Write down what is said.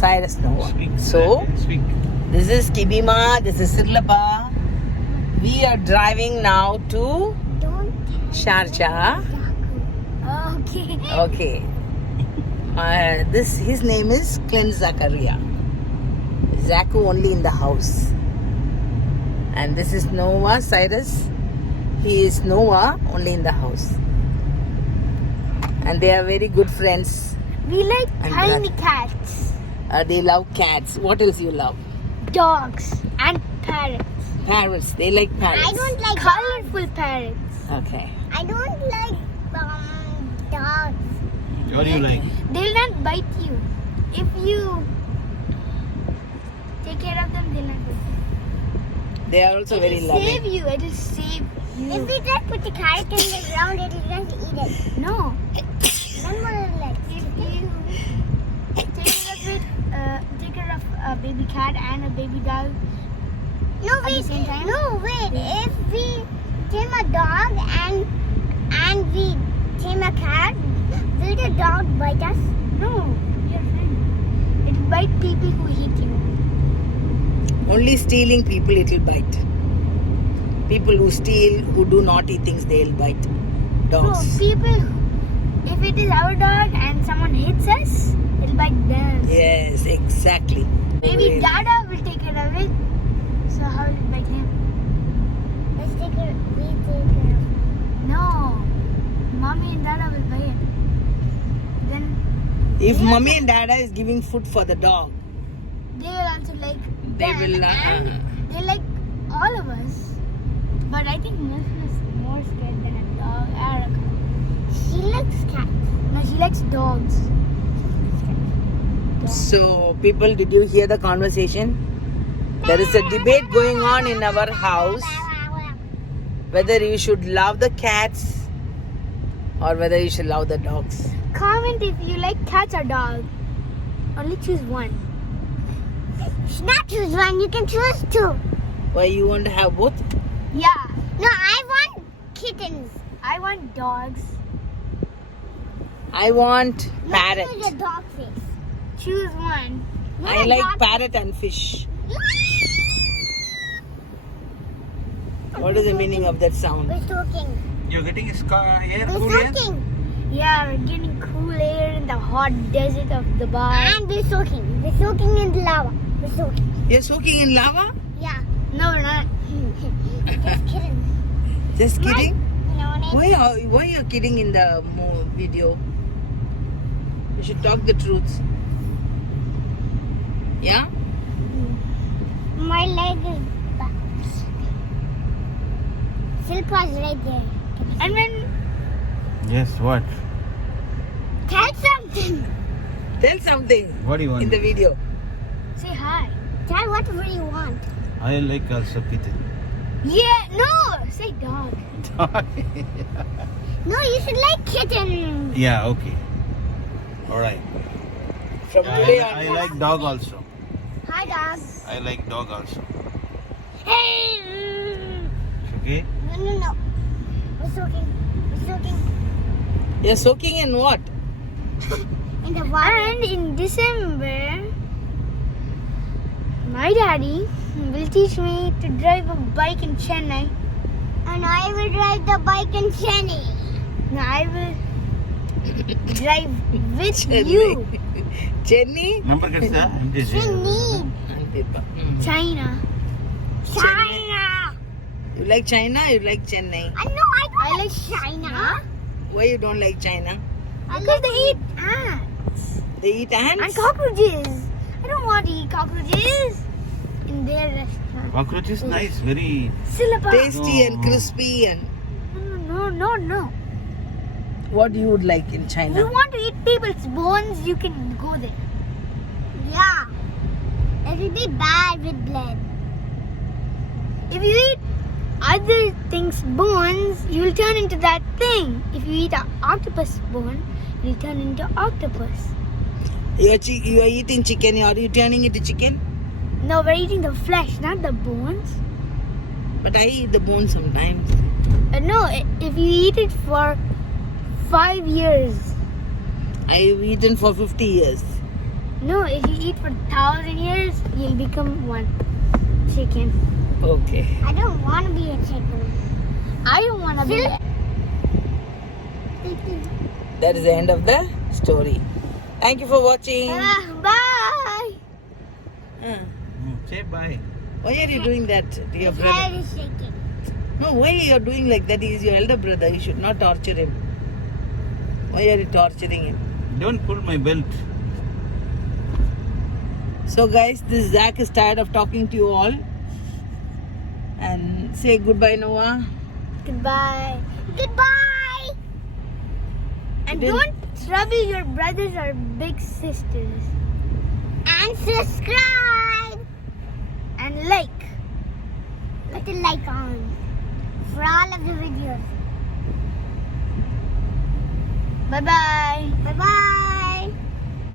Cyrus Noah. So, this is Kibima, this is Sirlapa. We are driving now to Sharjah. Okay. Okay. His name is Clint Zakaria. Zaku only in the house. And this is Noah, Cyrus. He is Noah only in the house. And they are very good friends. We like And tiny cats, They love cats. What else you love? dogs, and parrots. Parrots. They like parrots. I don't like colorful parrots. Okay. I don't like dogs. What do you like? They'll not bite you. If you take care of them, they'll not bite you. They are also very It'll loving. save you. It'll save you. If we just put the carrot in the ground, it'll just eat it. No. Then what is like? If you take care of a baby cat and a baby dog at the same time? No, wait. If we tame a dog and we tame a cat, will the dog bite us? No, you're fine. It'll bite people who hit you. Only stealing people it will bite. People who steal, who do naughty things, they'll bite. No, Dogs. people. If it is our dog and someone hits us, it'll bite them. Yes, exactly. Maybe Dada will take care of it. So how will it bite him? We take care of it. No. Mommy and Dada will bite it. Then If mommy and dada is giving food for the dog, they will also like they them will not. and they like all of us. But I think Nelson is more scared than a dog or a cat. She likes cats. No, she likes dogs. So, people, did you hear the conversation? There is a debate going on in our house whether you should love the cats or whether you should love the dogs. Comment if you like cats or dogs. Only choose one. You should not choose one. You can choose two. Why you want to have both? Yeah. No, I want kittens. I want dogs. I want parrot. Choose a dog face. Choose one. I like parrot and fish. What is the meaning of that sound? We're soaking. You're getting air We're cool air? soaking. Yeah, we're getting cool air in the hot desert of the bar. And we're soaking. We're soaking in the lava. We're soaking. You're soaking in lava? Yeah. No, we're not. Just kidding. Just kidding? No, Why are you kidding in the video? You should talk the truth. Yeah? my leg is back. Silpa's right there. And when Yes, what? tell something. Tell something What do you want? in the video. Say hi. Tell whatever you want. I like also kitten. Yeah, no. Say dog. No, you should like kitten. Yeah, okay. Alright. From today I on. like dog also. Hi, dog. I like dog also. Hey. Okay? No. We're soaking. You're soaking in what? In the water. And in December, my daddy will teach me to drive a bike in Chennai. And I will drive the bike in Chennai. No, I will drive with you. Chennai? Number किसका? Chennai. China. China. You like China? You like Chennai? I know I like China. Why you don't like China? Because they eat ants. They eat ants? And cockroaches. I don't want to eat cockroaches in their restaurant. Cockroach is nice, very. Silapa. Tasty No. and crispy and No. what you would like in You China? want to eat people's bones, you can go there. Yeah. It will be bad with blood. If you eat other things' bones, you will turn into that thing. If you eat an octopus bone, you will turn into octopus. You are eating chicken. Are you turning into chicken? No, we're eating the flesh, not the bones. But I eat the bone sometimes. No, if you eat it for 5 years. I've eaten for 50 years. No, if you eat for 1,000 years, you'll become one chicken. Okay. I don't want to be a chicken. I don't want to be. That is the end of the story. Thank you for watching. Bye. Say bye. Why are you doing that to your His brother? head is shaking. No, why you are doing like that? He is your elder brother. You should not torture him. Why are you torturing him? Don't pull my belt. So guys, this Zac is tired of talking to you all. And say goodbye, Noah. Goodbye. Goodbye. And Didn't- don't trouble your brothers or big sisters. And subscribe. And like. Put the like on. For all of the videos. Bye-bye. Bye-bye.